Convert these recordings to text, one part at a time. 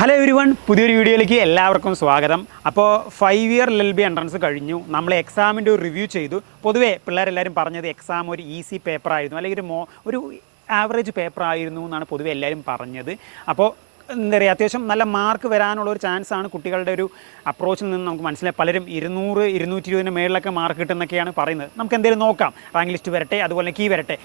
Hello everyone, പുതിയൊരു വീഡിയോയിലേക്ക് എല്ലാവർക്കും സ്വാഗതം. അപ്പോൾ 5 ഇയർ LLB എൻട്രൻസ് കഴിഞ്ഞു. നമ്മൾ എക്സാമിൻ്റെ ഒരു റിവ്യൂ ചെയ്തു. പൊതുവേ പിള്ളേരെല്ലാവരും പറഞ്ഞത് എക്സാം ഒരു ഈസി പേപ്പർ ആയിരുന്നു, അല്ലെങ്കിൽ ഒരു ആവറേജ് പേപ്പർ ആയിരുന്നു എന്നാണ് പൊതുവേ എല്ലാവരും പറഞ്ഞത്. അപ്പോൾ എന്താ പറയുക, അത്യാവശ്യം നല്ല മാർക്ക് വരാനുള്ള ഒരു ചാൻസാണ് കുട്ടികളുടെ ഒരു അപ്രോച്ചിൽ നിന്ന് നമുക്ക് മനസ്സിലായി. പലരും 200, 220 മേളിലൊക്കെ മാർക്ക് കിട്ടുന്നൊക്കെയാണ് പറയുന്നത്. നമുക്ക് എന്തെങ്കിലും നോക്കാം, റാങ്ക് ലിസ്റ്റ് വരട്ടെ, അതുപോലെ കീ വരട്ടെ.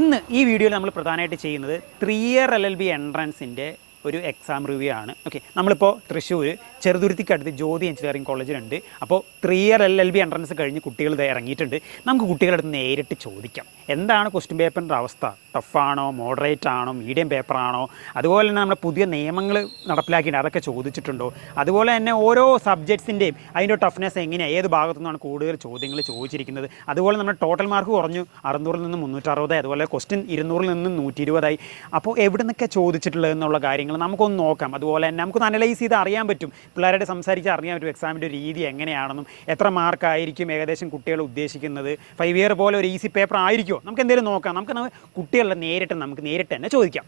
ഇന്ന് ഈ വീഡിയോയിൽ നമ്മൾ പ്രധാനമായിട്ട് ചെയ്യുന്നത് 3 ഇയർ LLB എൻട്രൻസിൻ്റെ ഒരു എക്സാം റിവ്യൂ ആണ്. ഓക്കെ, നമ്മളിപ്പോൾ തൃശ്ശൂർ ചെറുതുരുത്തിക്കടുത്ത് ജ്യോതി എഞ്ചിനീയറിംഗ് കോളേജിലുണ്ട്. അപ്പോൾ 3 ഇയർ LLB എൻട്രൻസ് കഴിഞ്ഞ് കുട്ടികൾ ഇത് ഇറങ്ങിയിട്ടുണ്ട്. നമുക്ക് കുട്ടികളുടെ അടുത്ത് നേരിട്ട് ചോദിക്കാം, എന്താണ് ക്വസ്റ്റ്യൻ പേപ്പറിൻ്റെ അവസ്ഥ, ടഫാണോ, മോഡറേറ്റ് ആണോ, മീഡിയം പേപ്പറാണോ, അതുപോലെ തന്നെ നമ്മുടെ പുതിയ നിയമങ്ങൾ നടപ്പിലാക്കിയിട്ടുണ്ട്, അതൊക്കെ ചോദിച്ചിട്ടുണ്ടോ, അതുപോലെ തന്നെ ഓരോ സബ്ജക്ട്സിൻ്റെയും അതിൻ്റെ ടഫ്നെസ് എങ്ങനെയാണ്, ഏത് ഭാഗത്തു നിന്നാണ് കൂടുതൽ ചോദ്യങ്ങൾ ചോദിച്ചിരിക്കുന്നത്, അതുപോലെ നമ്മുടെ ടോട്ടൽ മാർക്ക് കുറഞ്ഞു 600-ൽ നിന്ന് 360, അതുപോലെ ക്വസ്റ്റ്യൻ 200-ൽ നിന്ന് 120 ആയി. അപ്പോൾ എവിടെ നിന്നൊക്കെ ചോദിച്ചിട്ടുള്ളത് എന്നുള്ള കാര്യങ്ങൾ നമുക്കൊന്ന് നോക്കാം. അതുപോലെ തന്നെ നമുക്കൊന്ന് അനലൈസ് ചെയ്ത് അറിയാൻ പറ്റും, പിള്ളേരുടെ സംസാരിച്ച് അറിയാൻ പറ്റും എക്സാമിൻ്റെ രീതി എങ്ങനെയാണെന്നും, എത്ര മാർക്കായിരിക്കും ഏകദേശം കുട്ടികൾ ഉദ്ദേശിക്കുന്നത്, 5 ഇയർ പോലെ ഒരു ഈസി പേപ്പർ ആയിരിക്കുമോ, നമുക്ക് എന്തെങ്കിലും നോക്കാം. നമുക്ക് കുട്ടികളുടെ നേരിട്ട് തന്നെ ചോദിക്കാം.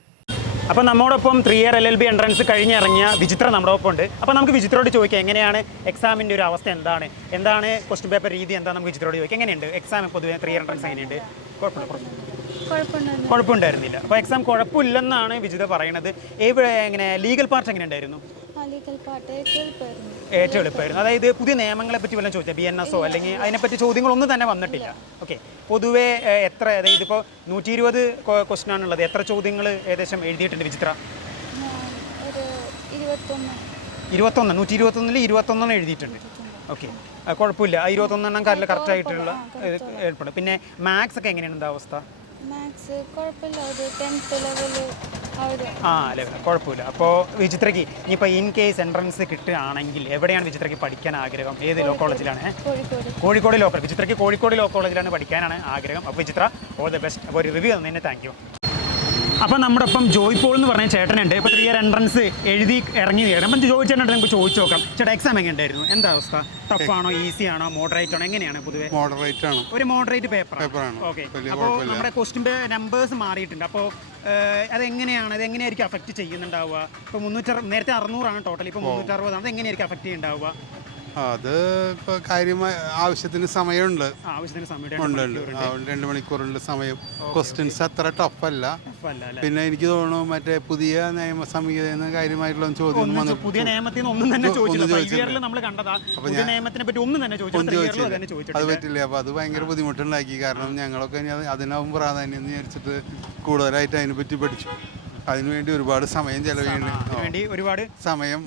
അപ്പോൾ നമ്മോടൊപ്പം 3 ഇയർ LLB എൻട്രൻസ് കഴിഞ്ഞിറങ്ങിയ വിചിത്ര നമ്മുടെ ഒപ്പം ഉണ്ട്. അപ്പോൾ നമുക്ക് വിചിത്രയോട് ചോദിക്കാം, എങ്ങനെയാണ് എക്സാമിൻ്റെ ഒരു അവസ്ഥ, എന്താണ് ക്വസ്റ്റ്യൻ പേപ്പർ രീതി, എന്താണ് നമുക്ക് വിചിത്രയോട് ചോദിക്കാം. എങ്ങനെയുണ്ട് എക്സാം പൊതുവെ 3 ഇയർ എൻട്രൻസ് എങ്ങനെയുണ്ട്? കുഴപ്പമുണ്ടായിരുന്നില്ല. അപ്പോൾ എക്സാം കുഴപ്പമില്ലെന്നാണ് വിജിത പറയുന്നത്. എങ്ങനെ ലീഗൽ പാർട്ട് എങ്ങനെ ഉണ്ടായിരുന്നു? ഏറ്റവും എളുപ്പമായിരുന്നു. അതായത് പുതിയ നിയമങ്ങളെ പറ്റി വല്ലതും ചോദിച്ചാൽ, BNS അല്ലെങ്കിൽ അതിനെപ്പറ്റി ചോദ്യങ്ങളൊന്നും തന്നെ വന്നിട്ടില്ല. ഓക്കെ, പൊതുവേ എത്ര, അതായത് ഇപ്പോൾ 120 ക്വസ്റ്റ്യൻ ആണുള്ളത്, എത്ര ചോദ്യങ്ങൾ ഏകദേശം എഴുതിയിട്ടുണ്ട് വിചിത്ര? 21. 121-ൽ 21 എഴുതിയിട്ടുണ്ട്. ഓക്കെ, കുഴപ്പമില്ല. 21 കാര്യം കറക്റ്റായിട്ടുള്ള ഏർപ്പെടും. പിന്നെ മാത്സ് ഒക്കെ എങ്ങനെയാണ് അവസ്ഥ? ലെവൽ കുഴപ്പമില്ല. അപ്പോൾ വിചിത്രയ്ക്ക് ഇനിയിപ്പോൾ ഇൻ കേസ് എൻട്രൻസ് കിട്ടുകയാണെങ്കിൽ എവിടെയാണ് വിചിത്രയ്ക്ക് പഠിക്കാൻ ആഗ്രഹം? ഏത് ലോ കോളേജിലാണ്? Kozhikode law college. വിചിത്രയ്ക്ക് കോഴിക്കോട് ലോ കോളേജിലാണ് പഠിക്കാനാണ് ആഗ്രഹം. അപ്പോൾ വിചിത്ര, ഓൾ ദ ബെസ്റ്റ്. അപ്പോൾ ഒരു റിവ്യൂ തന്നതിന് താങ്ക് യു. അപ്പോൾ നമ്മുടെ ഒപ്പം ജോയ് പോൾ എന്ന് പറഞ്ഞ ചേട്ടനുണ്ട്. ഇപ്പോൾ 3 ഇയർ എൻട്രൻസ് എഴുതി ഇറങ്ങി നേരം. അപ്പം ജോയ് ചേട്ടനുണ്ട്, നമുക്ക് ചോദിച്ചു നോക്കാം. ചേട്ടാ, എക്സാം എങ്ങനെ ഉണ്ടായിരുന്നു? എന്താ അവസ്ഥ? ടഫാണോ, ഈസി ആണോ, മോഡറേറ്റ് ആണോ, എങ്ങനെയാണ് പൊതുവെ? മോഡറേറ്റ് ആണ്, ഒരു മോഡറേറ്റ് പേപ്പറാണ്. ഓക്കെ, അപ്പോൾ നമ്മുടെ ക്വസ്റ്റിൻ്റെ നമ്പേഴ്സ് മാറിയിട്ടുണ്ട്. അപ്പോൾ അതെങ്ങനെയായിരിക്കും അഫക്റ്റ് ചെയ്യുന്നുണ്ടാവുക? ഇപ്പോൾ 360, നേരത്തെ 600 ടോട്ടൽ, ഇപ്പോൾ 360, അത് എങ്ങനെയായിരിക്കും അഫക്റ്റ് ചെയ്യുന്നുണ്ടാവുക? അത് ഇപ്പോൾ കാര്യമായ ആവശ്യത്തിന് സമയമുണ്ട്, 2 മണിക്കൂറുണ്ട് സമയം. ക്വസ്റ്റ്യൻസ് അത്ര ടഫല്ല. പിന്നെ എനിക്ക് തോന്നുന്നു മറ്റേ പുതിയ നിയമ സംഹിത കാര്യമായിട്ടുള്ള ചോദ്യം പുതിയ നിയമത്തിൽ ഒന്നും തന്നെ അത് പറ്റില്ല. അപ്പോൾ അത് ഭയങ്കര ബുദ്ധിമുട്ടുണ്ടാക്കി. കാരണം ഞങ്ങളൊക്കെ അതിനാവും പ്രാധാന്യം എന്ന് വിചാരിച്ചിട്ട് കൂടുതലായിട്ട് അതിനെപ്പറ്റി പഠിച്ചു. അതിനുവേണ്ടി ഒരുപാട് സമയം ചെലവേണ്ടി ഒരുപാട് സമയം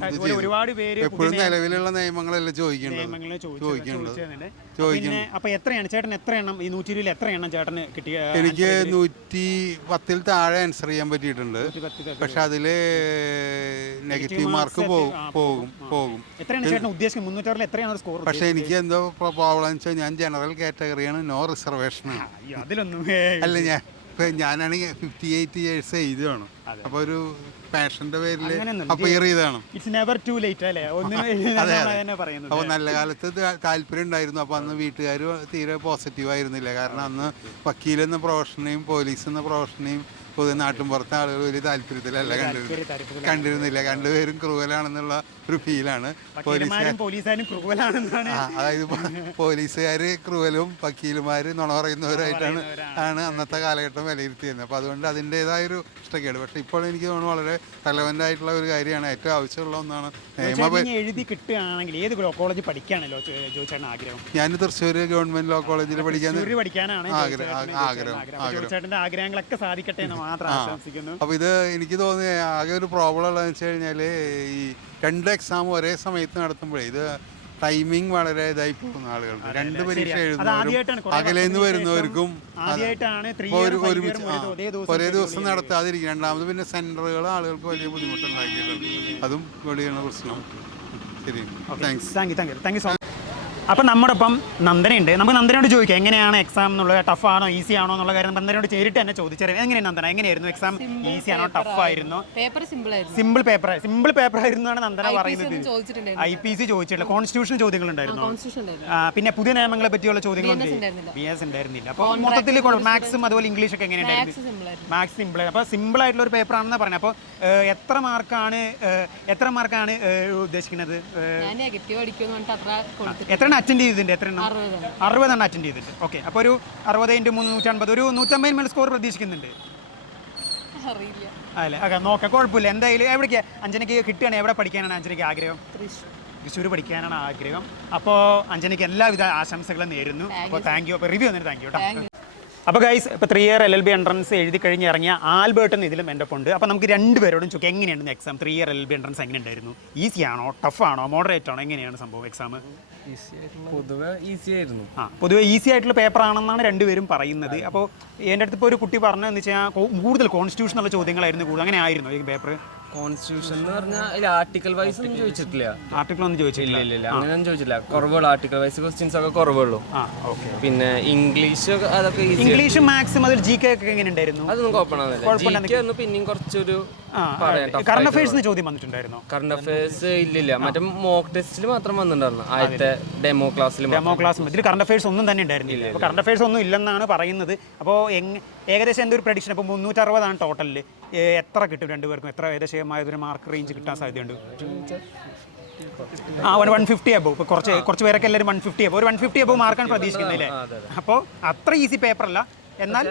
എപ്പോഴും നിലവിലുള്ള നിയമങ്ങളെല്ലാം ചോദിക്കേണ്ടത്. അപ്പോൾ എത്രയാണ് ചേട്ടൻ, എത്ര എണ്ണം ഈ 120-ൽ എത്ര എണ്ണം ചേട്ടന് കിട്ടിയ? എനിക്ക് 110-ൽ താഴെ ആൻസർ ചെയ്യാൻ പറ്റിയിട്ടുണ്ട്. പക്ഷെ അതില് നെഗറ്റീവ് മാർക്ക് പോകും. എത്രയാണ് ചേട്ടൻ ഉദ്ദേശിക്കുന്നത്? 360-ൽ എത്രയാണ് സ്കോർ? പക്ഷെ എനിക്ക് എന്തോ പ്രോബ്ലം വെച്ചാൽ ഞാൻ ജനറൽ കാറ്റഗറിയാണ്, നോ റിസർവേഷനാണ്. അല്ല, ഞാനാണെങ്കിൽ 58 ഇയേഴ്സ് എഴുതുകയാണ്. അപ്പോൾ ഒരു പാഷന്റെ പേരിൽ അപ്പിയർ ചെയ്തതാണ്. അപ്പോൾ നല്ല കാലത്ത് താല്പര്യം ഉണ്ടായിരുന്നു. അപ്പോൾ അന്ന് വീട്ടുകാർ തീരെ പോസിറ്റീവ് ആയിരുന്നില്ല. കാരണം അന്ന് വക്കീലെന്ന പ്രൊഫഷനെയും പോലീസ് എന്ന പ്രൊഫഷനെയും പൊതുവെ നാട്ടും പുറത്തെ ആളുകൾ വലിയ താല്പര്യത്തിലല്ല കണ്ടിരുന്നില്ല. രണ്ടുപേരും ക്രൂവലാണെന്നുള്ള ഒരു ഫീലാണ്. അതായത് പോലീസുകാർ ക്രൂവലും വക്കീലുമാർ നുണ പറയുന്നവരായിട്ടാണ് അന്നത്തെ കാലഘട്ടം വിലയിരുത്തിയിരുന്നത്. അപ്പോൾ അതുകൊണ്ട് അതിൻ്റെതായൊരു ഇഷ്ടക്കേട്. പക്ഷേ ഇപ്പോൾ എനിക്ക് തോന്നുന്നു വളരെ റെലവൻ്റ് ആയിട്ടുള്ള ഒരു കാര്യമാണ്, ഏറ്റവും ആവശ്യമുള്ള ഒന്നാണ്. എഴുതി കിട്ടുകയാണെങ്കിൽ ഏത് കോളേജിൽ പഠിക്കാനല്ലോ ചോദിച്ചാണ് ആഗ്രഹം? ഞാൻ തൃശ്ശൂർ ഗവൺമെന്റ് ലോ കോളേജിൽ പഠിക്കാനാണ് ആഗ്രഹങ്ങളൊക്കെ സാധിക്കട്ടെ. അപ്പൊ ഇത് എനിക്ക് തോന്നിയ ആകെ ഒരു പ്രോബ്ലം ഉള്ളതെന്ന് വെച്ച് കഴിഞ്ഞാല്, ഈ 2 എക്സാം ഒരേ സമയത്ത് നടത്തുമ്പോഴേ ഇത് ടൈമിംഗ് വളരെ ഇതായി പോകുന്ന ആളുകൾക്ക്. 2 പരീക്ഷ എഴുതുന്നവരും അകലേന്ന് വരുന്നവർക്കും ഒരേ ദിവസം നടത്താതിരിക്കും. രണ്ടാമത് പിന്നെ സെന്ററുകൾ ആളുകൾക്ക് വലിയ ബുദ്ധിമുട്ടുണ്ടാക്കിയിട്ടുണ്ട്. അതും വലിയ പ്രശ്നം. ശരി, താങ്ക്സ്. അപ്പം നമ്മുടെ ഒപ്പം നന്ദനയുണ്ട്. നമുക്ക് നന്ദനയോട് ചോദിക്കാം എങ്ങനെയാണ് എക്സാം എന്നുള്ളത്, ടഫ് ആണോ ഈസി ആണോ എന്നുള്ള കാര്യം നന്ദനയോട് നേരിട്ട് തന്നെ ചോദിച്ചറിയാം. എങ്ങനെയാണ് നന്ദന, എങ്ങനെയായിരുന്നു എക്സാം? ഈസി ആണോ ടഫ് ആയിരുന്നു? സിമ്പിൾ പേപ്പർ ആയിരുന്നു എന്നാണ് നന്ദന പറയുന്നത്. IPC ചോദിച്ചിട്ടില്ല. കോൺസ്റ്റിറ്റ്യൂഷൻ ചോദ്യങ്ങൾ ഉണ്ടായിരുന്നു. പിന്നെ പുതിയ നിയമങ്ങളെ പറ്റിയുള്ള ചോദ്യങ്ങളുണ്ട്. BS ഉണ്ടായിരുന്നില്ല. അപ്പോൾ മൊത്തത്തിൽ മാത്സും അതുപോലെ ഇംഗ്ലീഷ് ഒക്കെ എങ്ങനെയുണ്ടായിരുന്നു? Maths simple. അപ്പോൾ സിമ്പിൾ ആയിട്ടുള്ള ഒരു പേപ്പർ ആണെന്ന് പറഞ്ഞത്. അപ്പോൾ എത്ര മാർക്കാണ് ഉദ്ദേശിക്കുന്നത്? എത്ര അറ്റൻഡ് ചെയ്തിട്ടുണ്ട്? എത്ര 60 അറ്റൻഡ് ചെയ്തിട്ടുണ്ട്. ഓക്കെ, അപ്പോൾ ഒരു 60 × 350 ഒരു 150 മേൽ സ്കോർ പ്രതീക്ഷിക്കുന്നുണ്ട് അല്ലേ? ഓക്കെ, നോക്കാം, കുഴപ്പമില്ല. എന്തായാലും എവിടേക്ക് അഞ്ജനയ്ക്ക് കിട്ടുകയാണെങ്കിൽ എവിടെ പഠിക്കാനാണ് അഞ്ജനയ്ക്ക് ആഗ്രഹം? തൃശ്ശൂർ പഠിക്കാനാണ് ആഗ്രഹം. അപ്പോൾ അഞ്ജനയ്ക്ക് എല്ലാവിധ ആശംസകളും നേരുന്നു. അപ്പോൾ താങ്ക് യു. അപ്പോൾ റിവ്യൂ വന്നിട്ട് താങ്ക് യു കേട്ടോ. അപ്പോൾ ഗൈസ്, ഇപ്പോൾ 3 ഇയർ LLB എൻട്രൻസ് എഴുതി കഴിഞ്ഞ് ഇറങ്ങിയ ആൽബർട്ട് ഇതിലും എൻ്റെ ഒപ്പം ഉണ്ട്. അപ്പോൾ നമുക്ക് രണ്ടുപേരോടും ചോദിക്കാം, എങ്ങനെയാണ് എക്സാം? 3 ഇയർ LLB എൻട്രൻസ് എങ്ങനെ ഉണ്ടായിരുന്നു? ഈസി ആണോ, ടഫ് ആണോ, മോഡറേറ്റ് ആണോ, എങ്ങനെയാണ് സംഭവം എക്സാം? പൊതുവെ ഈസി ആയിരുന്നു. പൊതുവെ ഈസി ആയിട്ടുള്ള പേപ്പർ ആണെന്നാണ് രണ്ടുപേരും പറയുന്നത്. അപ്പോൾ എൻ്റെ അടുത്ത് ഇപ്പോൾ ഒരു കുട്ടി പറഞ്ഞതെന്ന് വെച്ചാൽ കൂടുതൽ കോൺസ്റ്റിറ്റ്യൂഷനുള്ള ചോദ്യങ്ങളായിരുന്നു കൂടുതൽ. അങ്ങനെ ആയിരുന്നു ഈ പേപ്പർ? കോൺസ്റ്റിറ്റ്യൂഷൻ എന്ന് പറഞ്ഞാൽ ആർട്ടിക്കൽ വൈസ് ഒന്നും ചോദിച്ചിട്ടില്ല. ആർട്ടിക്കിൾ ഒന്നും ചോദിച്ചില്ല? ഇല്ല, അങ്ങനെയൊന്നും ചോദിച്ചില്ല. കുറവുള്ളൂ, ആർട്ടിക്കൽ വൈസ് ക്വസ്റ്റ്യൻസ് ഒക്കെ കുറവുള്ളൂ. പിന്നെ ഇംഗ്ലീഷ് അതൊക്കെ ഇംഗ്ലീഷും മാത്സും അതിൽ GK ഒക്കെ എങ്ങനെ ഉണ്ടായിരുന്നു? അതൊന്നും കുഴപ്പമില്ല. പിന്നെയും കുറച്ചൊരു കറണ്ട് അഫയേഴ്സിന് ചോദ്യം വന്നിട്ടുണ്ടായിരുന്നു? കറണ്ട് അഫയേഴ്സ് ഇല്ലില്ല, മറ്റേ മോക്ക് ടെസ്റ്റിൽ മാത്രം വന്നിട്ടുണ്ടായിരുന്നു. ആദ്യത്തെ ഡെമോ ക്ലാസ്സിൽ ഇതിൽ കറണ്ട് അഫയേഴ്സ് ഒന്നും തന്നെ ഉണ്ടായിരുന്നില്ല. അപ്പോൾ കറണ്ട് അഫയേഴ്സ് ഒന്നും ഇല്ലെന്നാണ് പറയുന്നത്. അപ്പോൾ ഏകദേശം എന്തൊരു പ്രഡിക്ഷൻ? അപ്പോൾ 360 ടോട്ടലിൽ എത്ര കിട്ടും രണ്ടുപേർക്കും? എത്ര ഏകദേശമായൊരു മാർക്ക് റേഞ്ച് കിട്ടാൻ സാധ്യതയുണ്ട്? 150 അബവ്. ഇപ്പോൾ കുറച്ച് പേരൊക്കെ എല്ലാവരും 150 അബവ്, ഒരു 150 അബവ് മാർക്കാണ് പ്രതീക്ഷിക്കുന്നില്ലേ? അപ്പോൾ അത്ര ഈസി പേപ്പറല്ല, എന്നാൽ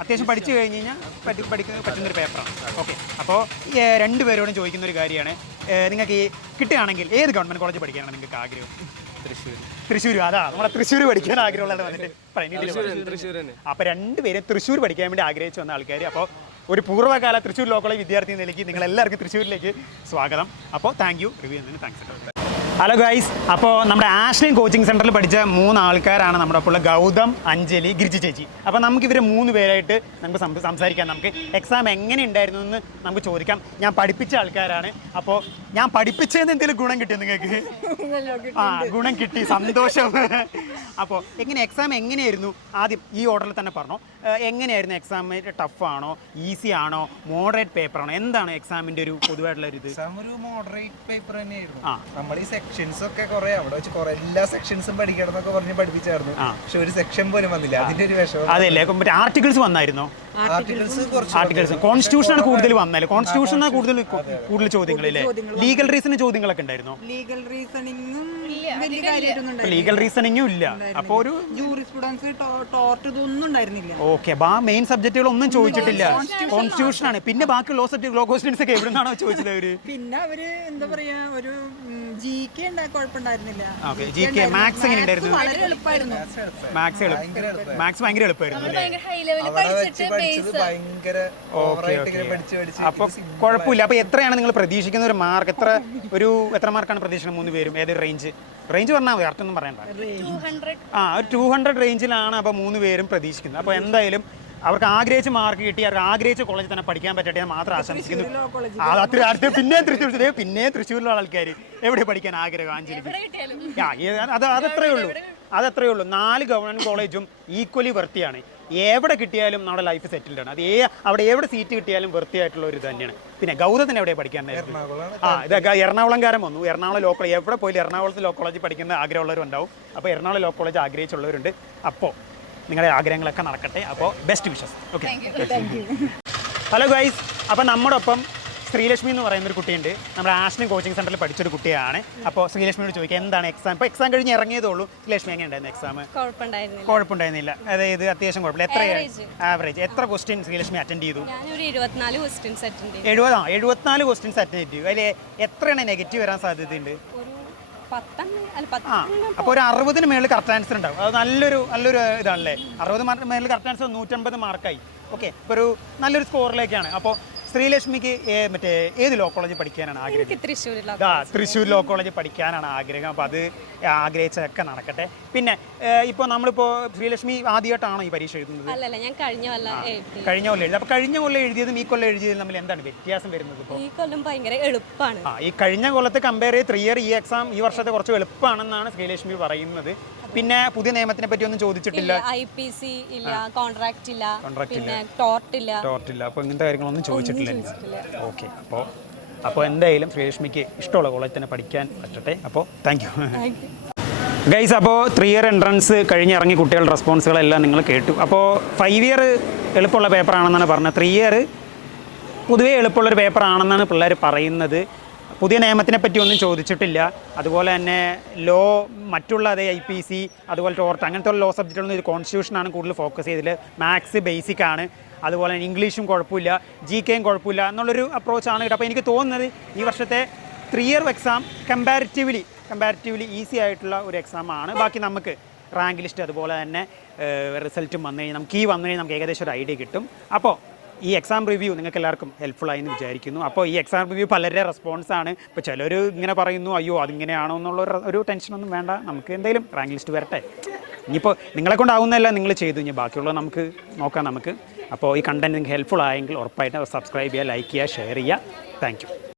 അത്യാവശ്യം പഠിച്ചു കഴിഞ്ഞ് കഴിഞ്ഞാൽ പഠിക്കാൻ പറ്റുന്നൊരു പേപ്പറാണ്. ഓക്കെ, അപ്പോൾ രണ്ടുപേരോടും ചോദിക്കുന്ന ഒരു കാര്യമാണ്, നിങ്ങൾക്ക് ഈ കിട്ടുകയാണെങ്കിൽ ഏത് ഗവൺമെൻറ് കോളേജ് പഠിക്കാനാണ് നിങ്ങൾക്ക് ആഗ്രഹം? തൃശ്ശൂർ. അതാ നമ്മളെ തൃശ്ശൂർ പഠിക്കാൻ ആഗ്രഹമുള്ളത് വന്നിട്ട് പറയുന്നത്. അപ്പോൾ രണ്ടുപേരും തൃശ്ശൂർ പഠിക്കാൻ വേണ്ടി ആഗ്രഹിച്ചു വന്ന ആൾക്കാർ. അപ്പോൾ ഒരു പൂർവ്വകാല തൃശ്ശൂർ ലോ കോളേജ് വിദ്യാർത്ഥി നിലയ്ക്ക് നിങ്ങൾ എല്ലാവർക്കും തൃശ്ശൂരിലേക്ക് സ്വാഗതം. അപ്പോൾ താങ്ക് യു. റിവ്യൂ ചെയ്യുന്നതിന് താങ്ക്സ്. ഹലോ ഗൈസ്, അപ്പോൾ നമ്മുടെ ആഷ്ലിൻ കോച്ചിങ് സെൻറ്ററിൽ പഠിച്ച 3 ആൾക്കാരാണ് നമ്മുടെ ഒപ്പം ഉള്ള ഗൗതം, അഞ്ജലി, ഗിരിജി ചേച്ചി. അപ്പോൾ നമുക്ക് ഇവർ 3 പേരായിട്ട് നമുക്ക് സംസാരിക്കാം. നമുക്ക് എക്സാം എങ്ങനെ ഉണ്ടായിരുന്നു എന്ന് നമുക്ക് ചോദിക്കാം. ഞാൻ പഠിപ്പിച്ച ആൾക്കാരാണ്. അപ്പോൾ ഞാൻ പഠിപ്പിച്ചതെന്ന് എന്തെങ്കിലും ഗുണം കിട്ടിയോ നിങ്ങൾക്ക്? ഗുണം കിട്ടി, സന്തോഷം. അപ്പോൾ എക്സാം എങ്ങനെയായിരുന്നു? ആദ്യം ഈ ഓർഡറിൽ തന്നെ പറഞ്ഞോ, എങ്ങനെയായിരുന്നു എക്സാം? ടഫാണോ, ഈസി ആണോ, മോഡറേറ്റ് പേപ്പറാണോ? എന്താണ് എക്സാമിൻ്റെ ഒരു പൊതുവായിട്ടുള്ള ഒരു ഇത്? ഒരു മോഡറേറ്റ് പേപ്പർ തന്നെയായിരുന്നു. നമ്മൾ ഈ സെക്ഷൻസ് ഒക്കെ കുറെ അവിടെ വെച്ച് കുറെ എല്ലാ സെക്ഷൻസും പഠിക്കണം എന്നൊക്കെ പറഞ്ഞ് പഠിപ്പിച്ചായിരുന്നു. പക്ഷെ ഒരു സെക്ഷൻ പോലും വന്നില്ല. അതിന്റെ ഒരു വിഷമം. അതെല്ലേ, മറ്റേ ആർട്ടിക്കിൾസ് വന്നായിരുന്നോ? ആർട്ടിക്കിൾസ് കോൺസ്റ്റിറ്റ്യൂഷൻ കൂടുതൽ വന്നാലും കോൺസ്റ്റിറ്റ്യൂഷൻ കൂടുതൽ ചോദ്യങ്ങളില്ലേ? ലീഗൽ റീസണിങ് ചോദ്യങ്ങളൊക്കെ ഉണ്ടായിരുന്നോ? ലീഗൽ റീസണിങ്ങും ഇല്ല. അപ്പോൾ ഒരു ഓക്കെ, മെയിൻ സബ്ജക്റ്റുകളൊന്നും ചോദിച്ചിട്ടില്ല. കോൺസ്റ്റിറ്റ്യൂഷൻ ആണ്. പിന്നെ ബാക്കി ലോ ക്വസ്റ്റ്യൻസ് ഒക്കെ എവിടെ നിന്നാണോ ചോദിച്ചത് അവര്? പിന്നെ അവര് എന്താ പറയാ, ഒരു GK കുഴപ്പമുണ്ടായിരുന്നില്ല. മാത്സ് എങ്ങനെ ഉണ്ടായിരുന്നു? മാത്സ് ഭയങ്കര എളുപ്പമായിരുന്നു അല്ലേ? അപ്പൊ കുഴപ്പമില്ല. അപ്പൊ എത്രയാണ് നിങ്ങൾ പ്രതീക്ഷിക്കുന്ന ഒരു മാർക്ക്? എത്ര മാർക്കാണ് പ്രതീക്ഷിക്കുന്നത് 3 പേരും? ഏതൊരു റേഞ്ച് പറഞ്ഞാൽ മതി, കറക്റ്റൊന്നും പറയണ്ട. ഒരു 200 റേഞ്ചിലാണ് അപ്പോൾ 3 പേരും പ്രതീക്ഷിക്കുന്നത്. അപ്പോൾ എന്തായാലും അവർക്ക് ആഗ്രഹിച്ച മാർക്ക് കിട്ടി, അവർക്ക് ആഗ്രഹിച്ച കോളേജിൽ തന്നെ പഠിക്കാൻ പറ്റട്ടെ എന്ന് മാത്രം ആശംസിക്കുന്നു. പിന്നെ തൃശ്ശൂരിലുള്ള ആൾക്കാർ എവിടെ പഠിക്കാൻ ആഗ്രഹം? അഞ്ജലിക്ക് അതത്രേ ഉള്ളൂ. 4 ഗവൺമെൻറ് കോളേജും ഈക്വലി വൃത്തിയാണ്. എവിടെ കിട്ടിയാലും നമ്മുടെ ലൈഫ് സെറ്റിൽഡ് ആണ്. അത് അവിടെ എവിടെ സീറ്റ് കിട്ടിയാലും വൃത്തിയായിട്ടുള്ള ഒരു തന്നെയാണ്. പിന്നെ ഗൗതത്തിന് എവിടെ പഠിക്കാൻ? ഇതൊക്കെ എറണാകുളംകാരൻ വന്നു. എറണാകുളം ലോ കോളേജ് എവിടെ പോയില്ല, എറണാകുളത്ത് ലോ കോളേജിൽ പഠിക്കുന്ന ആഗ്രഹമുള്ളവരുണ്ടാവും. അപ്പോൾ എറണാകുളം ലോ കോളേജ് ആഗ്രഹിച്ചുള്ളവരുണ്ട്. അപ്പോൾ നിങ്ങളുടെ ആഗ്രഹങ്ങളൊക്കെ നടക്കട്ടെ. അപ്പോൾ best wishes. Okay, hello guys, അപ്പോൾ നമ്മുടെ ഒപ്പം ശ്രീലക്ഷ്മി എന്ന് പറയുന്ന ഒരു കുട്ടിയുണ്ട്. നമ്മുടെ ആഷ്ലിൻ കോച്ചിങ് സെന്ററിൽ പഠിച്ചൊരു കുട്ടിയാണ്. അപ്പോൾ ശ്രീലക്ഷ്മിയോട് ചോദിക്കാം, എന്താണ് എക്സാം? ഇപ്പോൾ എക്സാം കഴിഞ്ഞ് ഇറങ്ങിയതേ ഉള്ളൂ. ശ്രീലക്ഷ്മി എങ്ങനെ ഉണ്ടായിരുന്നു എക്സാം? കുഴപ്പമുണ്ടായിരുന്നില്ല. അതായത് അത്യാവശ്യം കുഴപ്പമില്ല. എത്രയാണ് ആവറേജ്? എത്ര ക്വസ്റ്റ്യൻ ശ്രീലക്ഷ്മി അറ്റൻഡ് ചെയ്തു? 74 ക്വസ്റ്റ്യൻസ് അറ്റൻഡ് ചെയ്തു. അതിൽ എത്രയാണ് നെഗറ്റീവ് വരാൻ സാധ്യതയുണ്ട്? അപ്പോൾ ഒരു 60-ന് മേളിൽ കറക്റ്റ് ആൻസർ ഉണ്ടാവും. അത് നല്ലൊരു ഇതാണല്ലേ. 60 മേളിൽ കറക്റ്റ് ആൻസർ 150 മാർക്കായി. ഓക്കെ, ഇപ്പോൾ ഒരു നല്ലൊരു സ്കോറിലേക്കാണ്. അപ്പോൾ ശ്രീലക്ഷ്മിക്ക് മറ്റേ ഏത് ലോ കോളേജ് പഠിക്കാനാണ് ആഗ്രഹം? തൃശ്ശൂർ ലോ കോളേജ് പഠിക്കാനാണ് ആഗ്രഹം. അപ്പോൾ അത് ആഗ്രഹിച്ചതൊക്കെ നടക്കട്ടെ. പിന്നെ ഇപ്പോൾ നമ്മളിപ്പോൾ ശ്രീലക്ഷ്മി ആദ്യമായിട്ടാണോ ഈ പരീക്ഷ എഴുതുന്നത്? അല്ലല്ല, ഞാൻ കഴിഞ്ഞ കൊല്ലം എഴുതി. അപ്പോൾ കഴിഞ്ഞ കൊല്ലം എഴുതിയതും ഈ കൊല്ലം എഴുതിയതും തമ്മിൽ എന്താണ് വ്യത്യാസം വരുന്നത്? ഇപ്പോൾ ഈ കൊല്ലം ഭയങ്കര എളുപ്പമാണ്. ഈ കഴിഞ്ഞ കൊല്ലത്തെ കമ്പയർ ചെയ്ത് 3 ഇയർ ഈ എക്സാം ഈ വർഷത്തെ കുറച്ച് എളുപ്പമാണെന്നാണ് ശ്രീലക്ഷ്മി പറയുന്നത്. പിന്നെ പുതിയ നിയമത്തിനെ പറ്റി ഒന്നും ചോദിച്ചിട്ടില്ല. IPC ഇല്ല, കോൺട്രാക്ട് ഇല്ല, പിന്നെ ടോർട്ടില്ല. അപ്പോൾ ഇങ്ങനത്തെ കാര്യങ്ങളൊന്നും ചോദിച്ചിട്ടില്ല. ഓക്കെ. അപ്പോൾ എന്തായാലും ശ്രീലക്ഷ്മിക്ക് ഇഷ്ടമുള്ള കോളേജിൽ തന്നെ പഠിക്കാൻ പറ്റട്ടെ. അപ്പോൾ താങ്ക് യു ഗൈസ്. അപ്പോൾ 3 ഇയർ എൻട്രൻസ് കഴിഞ്ഞിറങ്ങി കുട്ടികളുടെ റെസ്പോൺസുകളെല്ലാം നിങ്ങൾ കേട്ടു. അപ്പോൾ 5 ഇയർ എളുപ്പമുള്ള പേപ്പറാണെന്നാണ് പറഞ്ഞത്. 3 ഇയർ പൊതുവേ എളുപ്പമുള്ളൊരു പേപ്പറാണെന്നാണ് പിള്ളേർ പറയുന്നത്. പുതിയ നിയമത്തിനെ പറ്റി ഒന്നും ചോദിച്ചിട്ടില്ല. അതുപോലെ തന്നെ ലോ മറ്റുള്ള അതേ IPC അതുപോലെ ടോർട്ട് അങ്ങനത്തെ ലോ സബ്ജക്റ്റുകളൊന്നും ഇത് കോൺസ്റ്റിറ്റ്യൂഷനാണ് കൂടുതൽ ഫോക്കസ് ചെയ്തത്. മാത്സ് ബേസിക് ആണ്. അതുപോലെ തന്നെ ഇംഗ്ലീഷും കുഴപ്പമില്ല, GKയും കുഴപ്പമില്ല എന്നുള്ളൊരു അപ്രോച്ചാണ് കേട്ടോ. അപ്പോൾ എനിക്ക് തോന്നുന്നത് ഈ വർഷത്തെ 3 ഇയർ എക്സാം കമ്പാരിറ്റീവ്ലി ഈസി ആയിട്ടുള്ള ഒരു എക്സാമാണ്. ബാക്കി നമുക്ക് റാങ്ക് ലിസ്റ്റ് അതുപോലെ തന്നെ റിസൾട്ടും വന്നു കഴിഞ്ഞാൽ നമുക്ക് ഏകദേശം ഒരു ഐഡിയ കിട്ടും. അപ്പോൾ ഈ എക്സാം റിവ്യൂ നിങ്ങൾക്ക് എല്ലാവർക്കും ഹെൽപ്ഫുള്ളായി എന്ന് വിചാരിക്കുന്നു. അപ്പോൾ ഈ എക്സാം റിവ്യൂ പലരുടെ റെസ്പോൺസാണ്. ഇപ്പോൾ ചിലർ ഇങ്ങനെ പറയുന്നു, അയ്യോ അതിങ്ങനെയാണോ എന്നുള്ള ഒരു ടെൻഷനൊന്നും വേണ്ട. നമുക്ക് എന്തെങ്കിലും റാങ്ക് ലിസ്റ്റ് വരട്ടെ. ഇനിയിപ്പോൾ നിങ്ങളെ കൊണ്ടാവുന്നതല്ല നിങ്ങൾ ചെയ്തു, ഇനി ബാക്കിയുള്ളത് നമുക്ക് നോക്കാം. അപ്പോൾ ഈ കണ്ടന്റ് നിങ്ങൾക്ക് ഹെൽപ്ഫുൾ ആയെങ്കിൽ ഉറപ്പായിട്ട് സബ്സ്ക്രൈബ് ചെയ്യുക, ലൈക്ക് ചെയ്യുക, ഷെയർ ചെയ്യുക. Thank you.